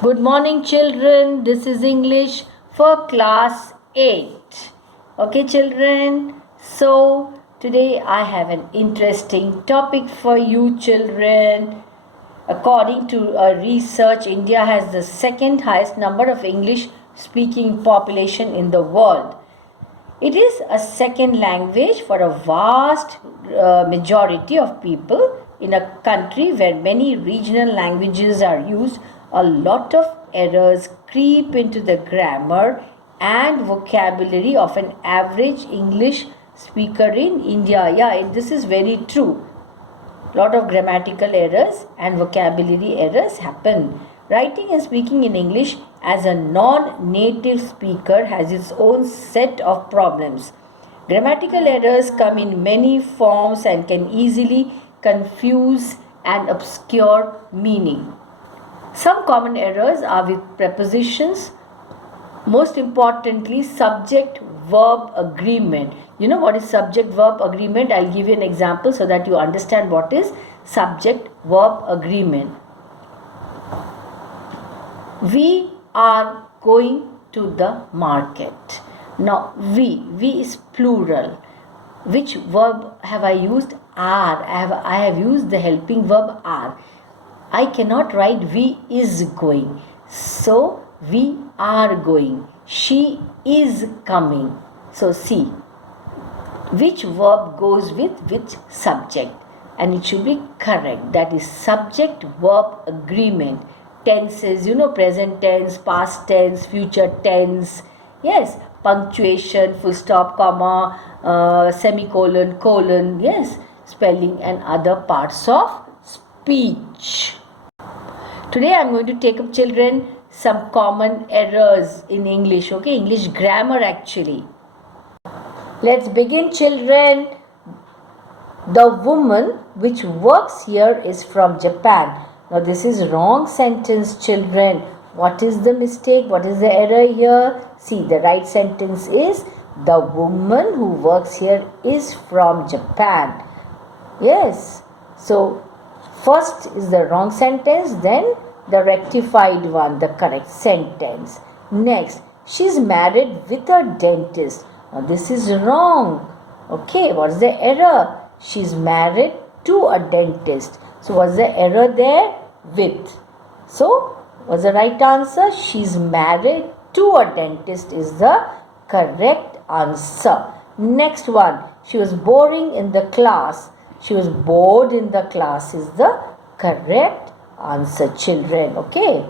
Good morning, children. This is English for class 8. Okay, children. So, today I have an interesting topic for you, children. According to a research, India has the second highest number of English speaking population in the world. It is a second language for a vast majority of people in a country where many regional languages are used. A lot of errors creep into the grammar and vocabulary of an average English speaker in India. Yeah, this is very true. Lot of grammatical errors and vocabulary errors happen. Writing and speaking in English as a non-native speaker has its own set of problems. Grammatical errors come in many forms and can easily confuse and obscure meaning. Some common errors are with prepositions, most importantly subject verb agreement. You know what is subject verb agreement? I'll give you an example so that you understand what is subject verb agreement. We are going to the market. Now we is plural. Which verb have I used? Are. I have used the helping verb are. I cannot write we is going. So we are going. She is coming. So see, which verb goes with which subject, and it should be correct. That is subject verb agreement. Tenses, present tense, past tense, future tense. Yes, punctuation, full stop, comma, semicolon, colon. Yes, spelling and other parts of speech. Today I am going to take up, children, some common errors in English. Okay, English grammar actually. Let's begin, children. The woman which works here is from Japan. Now this is wrong sentence, children. What is the mistake? What is the error here? See, the right sentence is the woman who works here is from Japan. Yes. So first is the wrong sentence, then the rectified one, the correct sentence. Next, she's married with a dentist. Now this is wrong. Okay, what's the error? She's married to a dentist. So what's the error there? With. So what's the right answer? She's married to a dentist is the correct answer. Next one, she was boring in the class. She was bored in the class is the correct answer, children. Okay.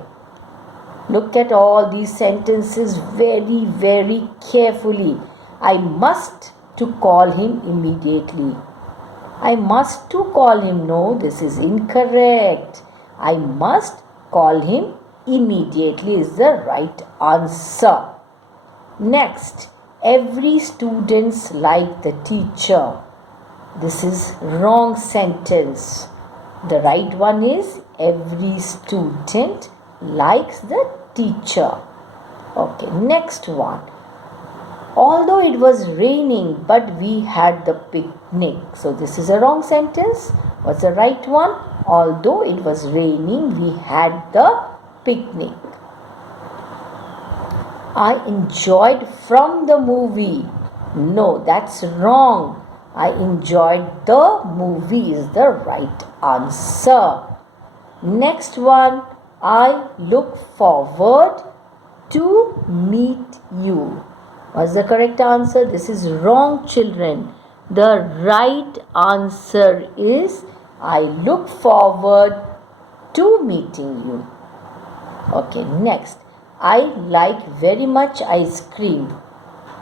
Look at all these sentences very, very carefully. I must to call him immediately. I must to call him. No, this is incorrect. I must call him immediately is the right answer. Next, every student's like the teacher. This is wrong sentence. The right one is every student likes the teacher. Okay, next one. Although it was raining, but we had the picnic. So this is a wrong sentence. What's the right one? Although it was raining, we had the picnic. I enjoyed from the movie. No, that's wrong. I enjoyed the movie is the right answer. Next one, I look forward to meet you. What's the correct answer? This is wrong, children. The right answer is I look forward to meeting you. Okay, next. I like very much ice cream.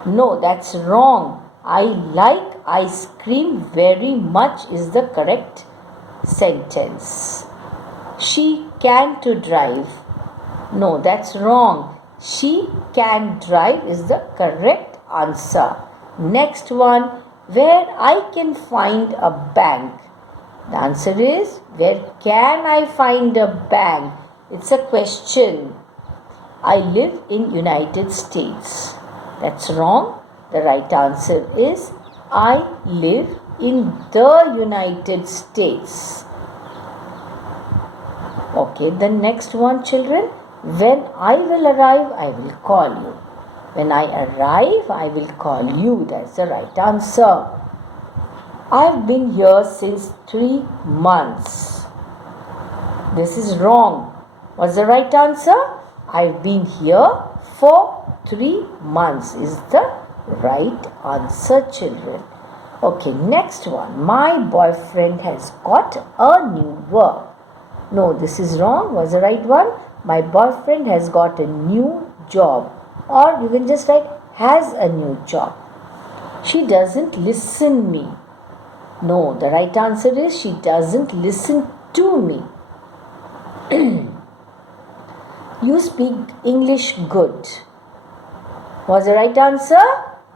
No, that's wrong. I like ice cream very much is the correct sentence. She can to drive. No, that's wrong. She can drive is the correct answer. Next one, where I can find a bank. The answer is, where can I find a bank? It's a question. I live in United States. That's wrong. The right answer is, I live in the United States. Okay, the next one, children. When I will arrive, I will call you. When I arrive, I will call you. That's the right answer. I've been here since 3 months. This is wrong. What's the right answer? I've been here for 3 months is the right answer, children. Okay, next one. My boyfriend has got a new verb. No, this is wrong. What's the right one? My boyfriend has got a new job. Or you can just write has a new job. She doesn't listen me. No, the right answer is she doesn't listen to me. You speak English good. What's the right answer?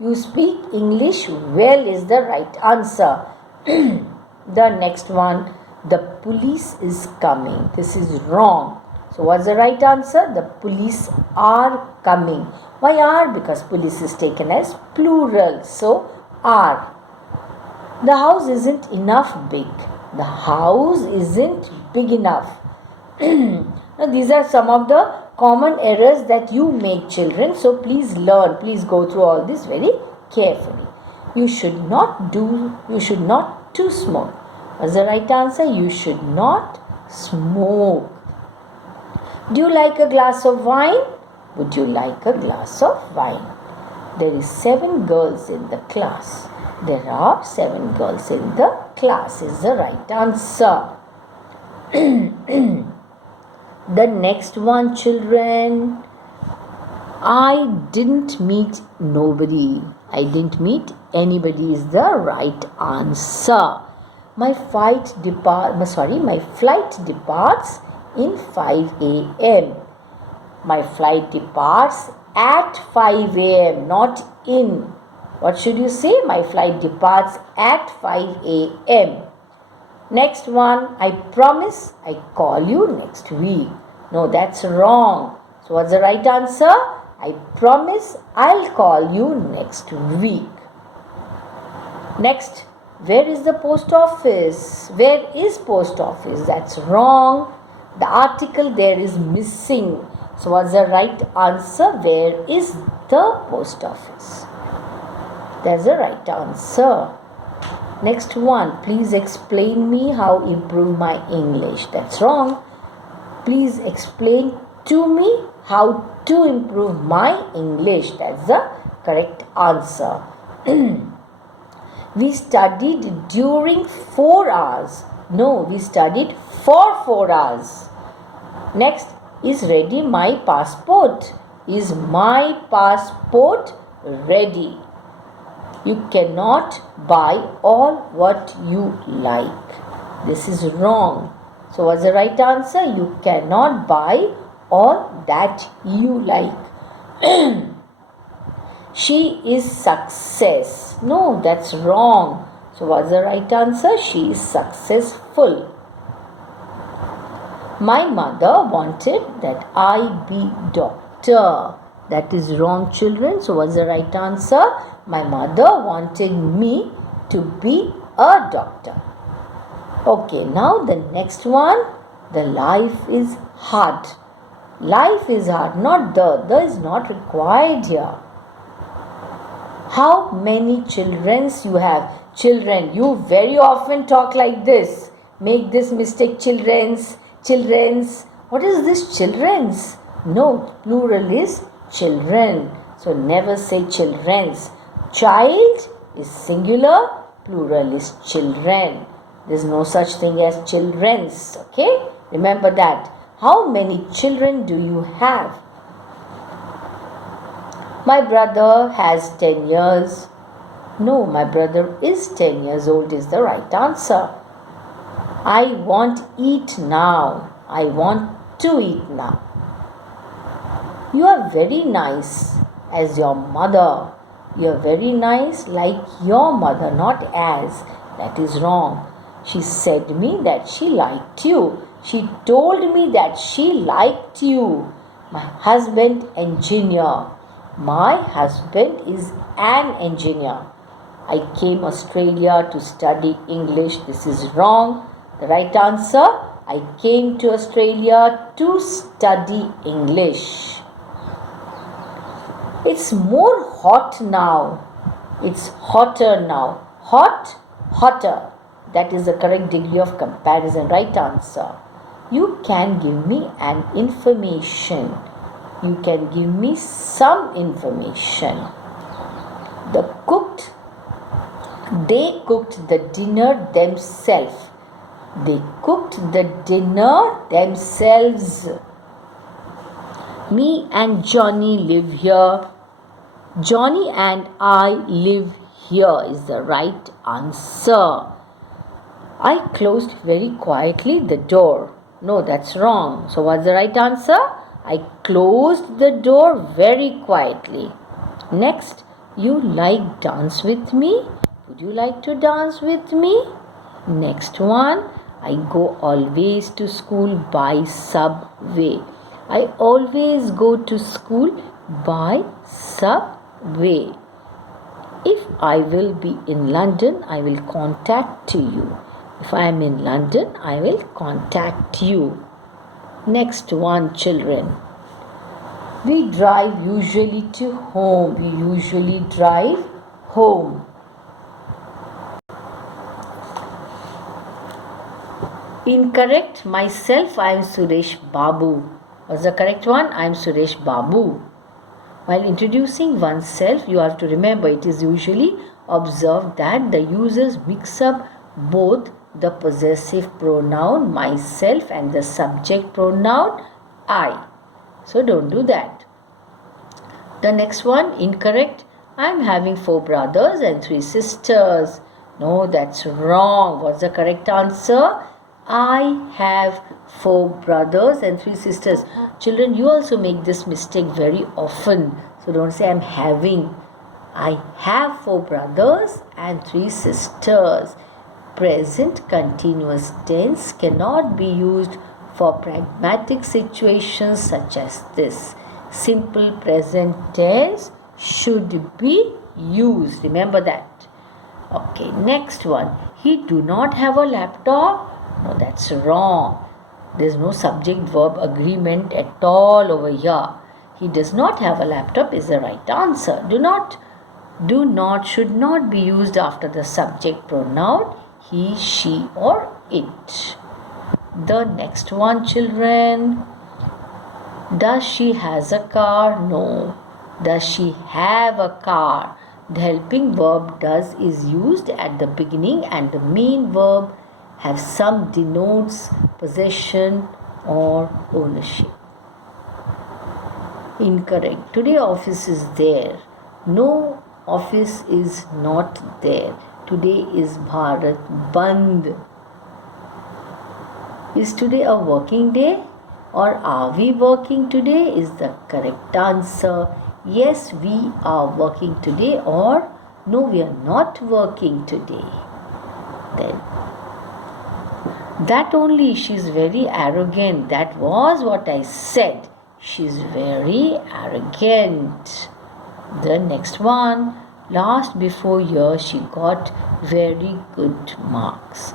You speak English well is the right answer. The next one, the police is coming. This is wrong. So what's the right answer? The police are coming. Why are? Because police is taken as plural. So are. The house isn't enough big. The house isn't big enough. Now these are some of the common errors that you make, children. So please learn. Please go through all this very carefully. You should not to smoke. What's the right answer? You should not smoke. Do you like a glass of wine? Would you like a glass of wine? There is 7 girls in the class. There are 7 girls in the class is the right answer. The next one, children. I didn't meet nobody. I didn't meet anybody is the right answer. My flight departs in 5 a.m. My flight departs at 5 a.m. not in. What should you say? My flight departs at 5 a.m. Next one, I promise I call you next week. No, that's wrong. So what's the right answer? I promise I'll call you next week. Next, where is the post office? Where is post office? That's wrong. The article there is missing. So what's the right answer? Where is the post office? That's the right answer. Next one, please explain me how improve my English. That's wrong. Please explain to me how to improve my English. That's the correct answer. We studied during 4 hours. No, we studied for 4 hours. Next, is ready my passport? Is my passport ready? You cannot buy all what you like. This is wrong. So what's the right answer? You cannot buy all that you like. She is success. No, that's wrong. So what's the right answer? She is successful. My mother wanted that I be doctor. That is wrong, children. So what's the right answer? My mother wanted me to be a doctor. Okay, now the next one. The life is hard. Life is hard, not the is not required here. How many childrens you have? Children, you very often talk like this. Make this mistake, childrens. What is this, childrens? No, plural is children. So never say childrens. Child is singular, plural is children. There is no such thing as childrens. Okay? Remember that. How many children do you have? My brother has 10 years. No, my brother is 10 years old is the right answer. I want eat now. I want to eat now. You are very nice as your mother. You are very nice like your mother, not as. That is wrong. She said me that she liked you. She told me that she liked you. My husband engineer. My husband is an engineer. I came Australia to study English. This is wrong. The right answer, I came to Australia to study English. It's more hot now. It's hotter now. Hot, hotter. That is the correct degree of comparison. Right answer. You can give me an information. You can give me some information. They cooked the dinner themselves. They cooked the dinner themselves. Me and Johnny live here. Johnny and I live here is the right answer. I closed very quietly the door. No, that's wrong. So what's the right answer? I closed the door very quietly. Next, you like dance with me? Would you like to dance with me? Next one, I go always to school by subway. I always go to school by subway. If I will be in London, I will contact you. If I am in London, I will contact you. Next one, children. We drive usually to home. We usually drive home. Incorrect. Myself, I am Suresh Babu. What's the correct one? I am Suresh Babu. While introducing oneself, you have to remember it is usually observed that the users mix up both the possessive pronoun myself and the subject pronoun I. So don't do that. The next one, incorrect. I am having 4 brothers and 3 sisters. No, that's wrong. What's the correct answer? I have 4 brothers and 3 sisters. Children, you also make this mistake very often. So don't say I'm having. I have 4 brothers and 3 sisters. Present continuous tense cannot be used for pragmatic situations such as this. Simple present tense should be used. Remember that. Okay, next one. He do not have a laptop. No, that's wrong. There's no subject verb agreement at all over here. He does not have a laptop is the right answer. Do not, should not be used after the subject pronoun he, she or it. The next one, children. Does she has a car? No. Does she have a car? The helping verb does is used at the beginning and the main verb have some denotes possession or ownership. Incorrect. Today office is there. No, office is not there. Today is Bharat Bandh. Is today a working day or are we working today is the correct answer. Yes, we are working today or no, we are not working today. Then that only she's very arrogant. That was what I said. She's very arrogant. The next one. Last before year she got very good marks.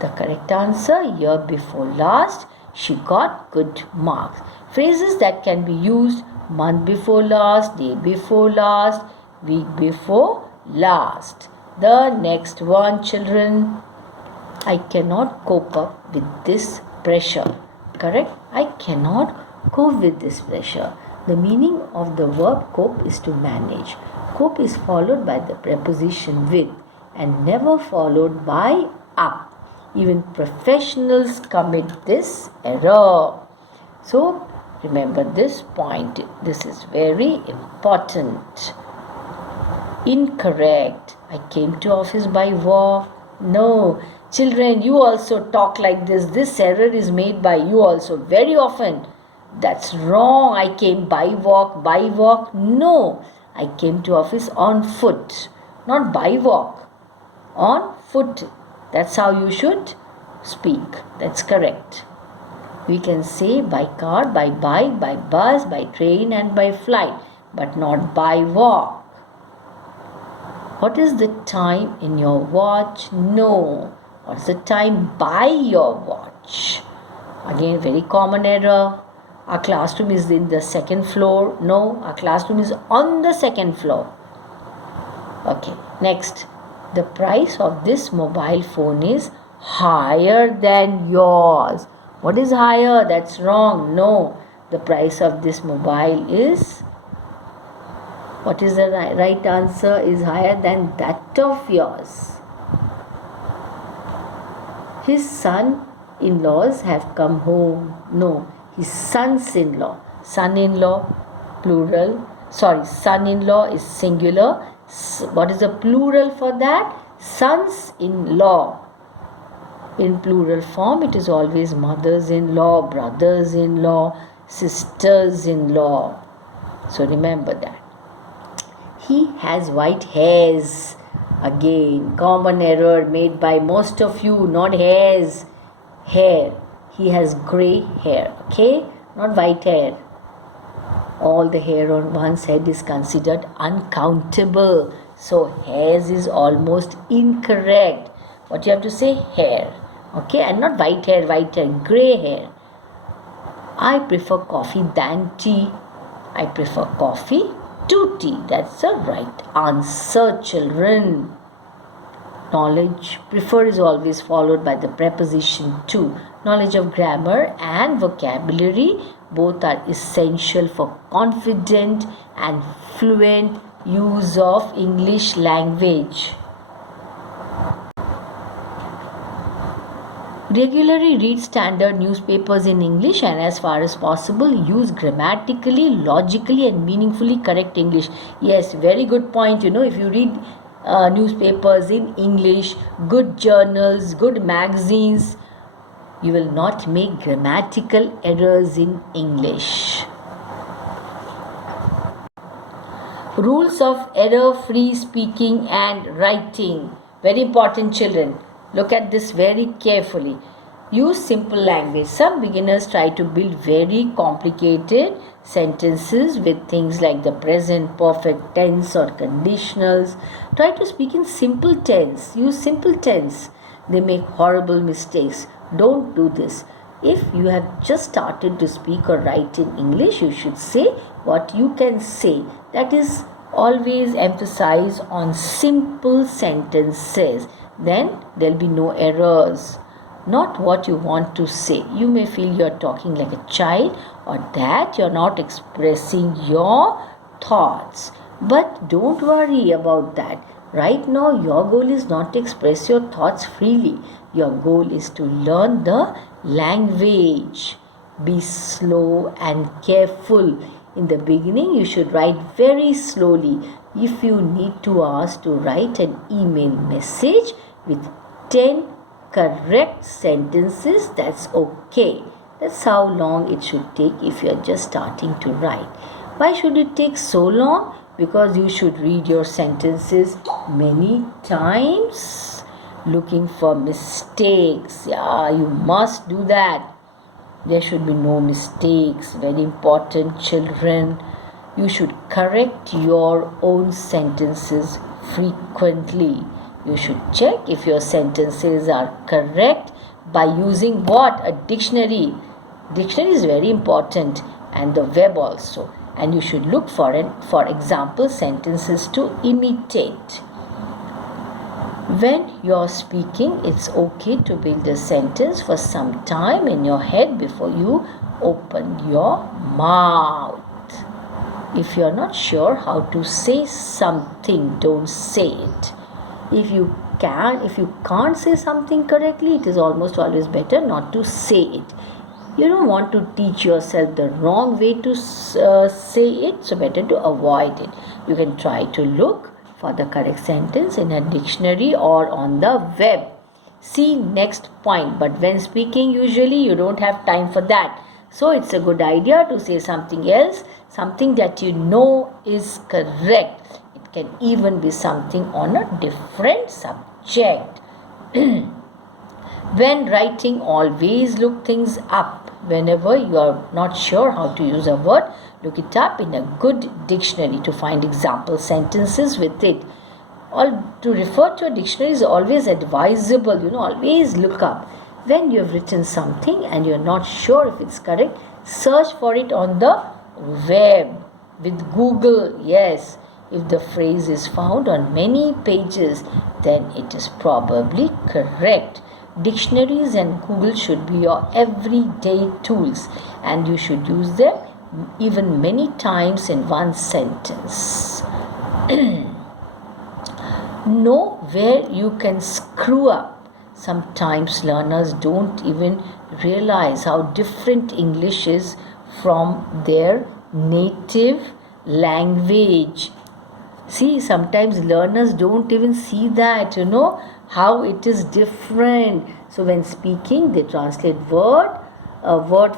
The correct answer, year before last she got good marks. Phrases that can be used month before last, day before last, week before last. The next one, children. I cannot cope up with this pressure. Correct? I cannot cope with this pressure. The meaning of the verb cope is to manage. Cope is followed by the preposition with and never followed by up. Even professionals commit this error. So remember this point. This is very important. Incorrect. I came to office by walk. No. Children, you also talk like this. This error is made by you also very often. That's wrong. I came by walk. By walk? No. I came to office on foot. Not by walk. On foot. That's how you should speak. That's correct. We can say by car, by bike, by bus, by train and by flight. But not by walk. What is the time in your watch? No. What's the time by your watch? Again, very common error. Our classroom is in the second floor. No, our classroom is on the second floor. Okay, next. The price of this mobile phone is higher than yours. What is higher? That's wrong. No, the price of this mobile is, what is the right answer? Is higher than that of yours. His son-in-laws have come home. No, his sons-in-law. Son-in-law, plural. Sorry, son-in-law is singular. What is the plural for that? Sons-in-law. In plural form, it is always mothers-in-law, brothers-in-law, sisters-in-law. So remember that. He has white hairs. Again, common error made by most of you, not hairs. Hair. He has grey hair. Okay? Not white hair. All the hair on one's head is considered uncountable. So, hairs is almost incorrect. What you have to say? Hair. Okay? And not white hair, grey hair. I prefer coffee than tea. I prefer coffee to tea. That's the right answer, children. Knowledge, prefer is always followed by the preposition to. Knowledge of grammar and vocabulary both are essential for confident and fluent use of English language. Regularly read standard newspapers in English and as far as possible use grammatically, logically and meaningfully correct English. Yes, very good point. If you read newspapers in English, good journals, good magazines, you will not make grammatical errors in English. Rules of error-free speaking and writing. Very important, children. Look at this very carefully. Use simple language. Some beginners try to build very complicated sentences with things like the present perfect tense or conditionals. Try to speak in simple tense. Use simple tense. They make horrible mistakes. Don't do this. If you have just started to speak or write in English, you should say what you can say. That is, always emphasize on simple sentences. Then there will be no errors. Not what you want to say. You may feel you are talking like a child or that you are not expressing your thoughts. But don't worry about that. Right now, your goal is not to express your thoughts freely. Your goal is to learn the language. Be slow and careful. In the beginning, you should write very slowly. If you need to ask to write an email message with 10 correct sentences, that's okay. That's how long it should take if you are just starting to write. Why should it take so long? Because you should read your sentences many times, looking for mistakes. Yeah, you must do that. There should be no mistakes. Very important, children. You should correct your own sentences frequently. You should check if your sentences are correct by using what? A dictionary. Dictionary is very important, and the verb also. And you should look for example sentences to imitate. When you are speaking, it's okay to build a sentence for some time in your head before you open your mouth. If you are not sure how to say something, don't say it. If you can't say something correctly, it is almost always better not to say it. You don't want to teach yourself the wrong way to say it, so better to avoid it. You can try to look for the correct sentence in a dictionary or on the web. See next point. But when speaking, usually you don't have time for that. So it's a good idea to say something else, something that you know is correct. It can even be something on a different subject. When writing, always look things up. Whenever you are not sure how to use a word, look it up in a good dictionary to find example sentences with it. To refer to a dictionary is always advisable. Always look up. When you have written something and you're not sure if it's correct, search for it on the web with Google. Yes, if the phrase is found on many pages, then it is probably correct. Dictionaries and Google should be your everyday tools, and you should use them even many times in one sentence. Know where you can screw up. Sometimes learners don't even realize how different English is from their native language. See, sometimes learners don't even see that, how it is different. So when speaking, they translate word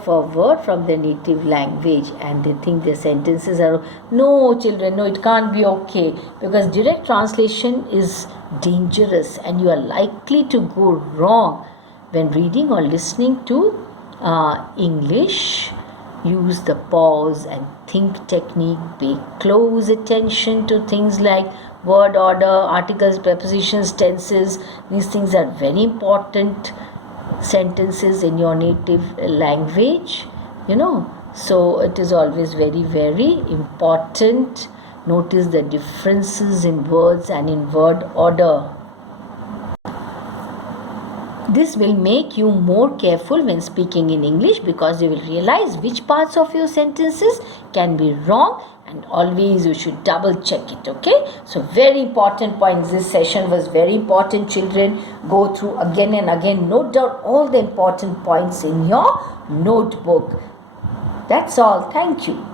for word from their native language, and they think their sentences are, no children, no, it can't be okay, because direct translation is dangerous and you are likely to go wrong when reading or listening to English. Use the pause and think technique. Pay close attention to things like word order, articles, prepositions, tenses. These things are very important sentences in your native language, so it is always very, very important. Notice the differences in words and in word order. This will make you more careful when speaking in English, because you will realize which parts of your sentences can be wrong, and always you should double check it. Okay, so very important points. This session was very important, children. Go through again and again. Note down all the important points in your notebook. That's all. Thank you.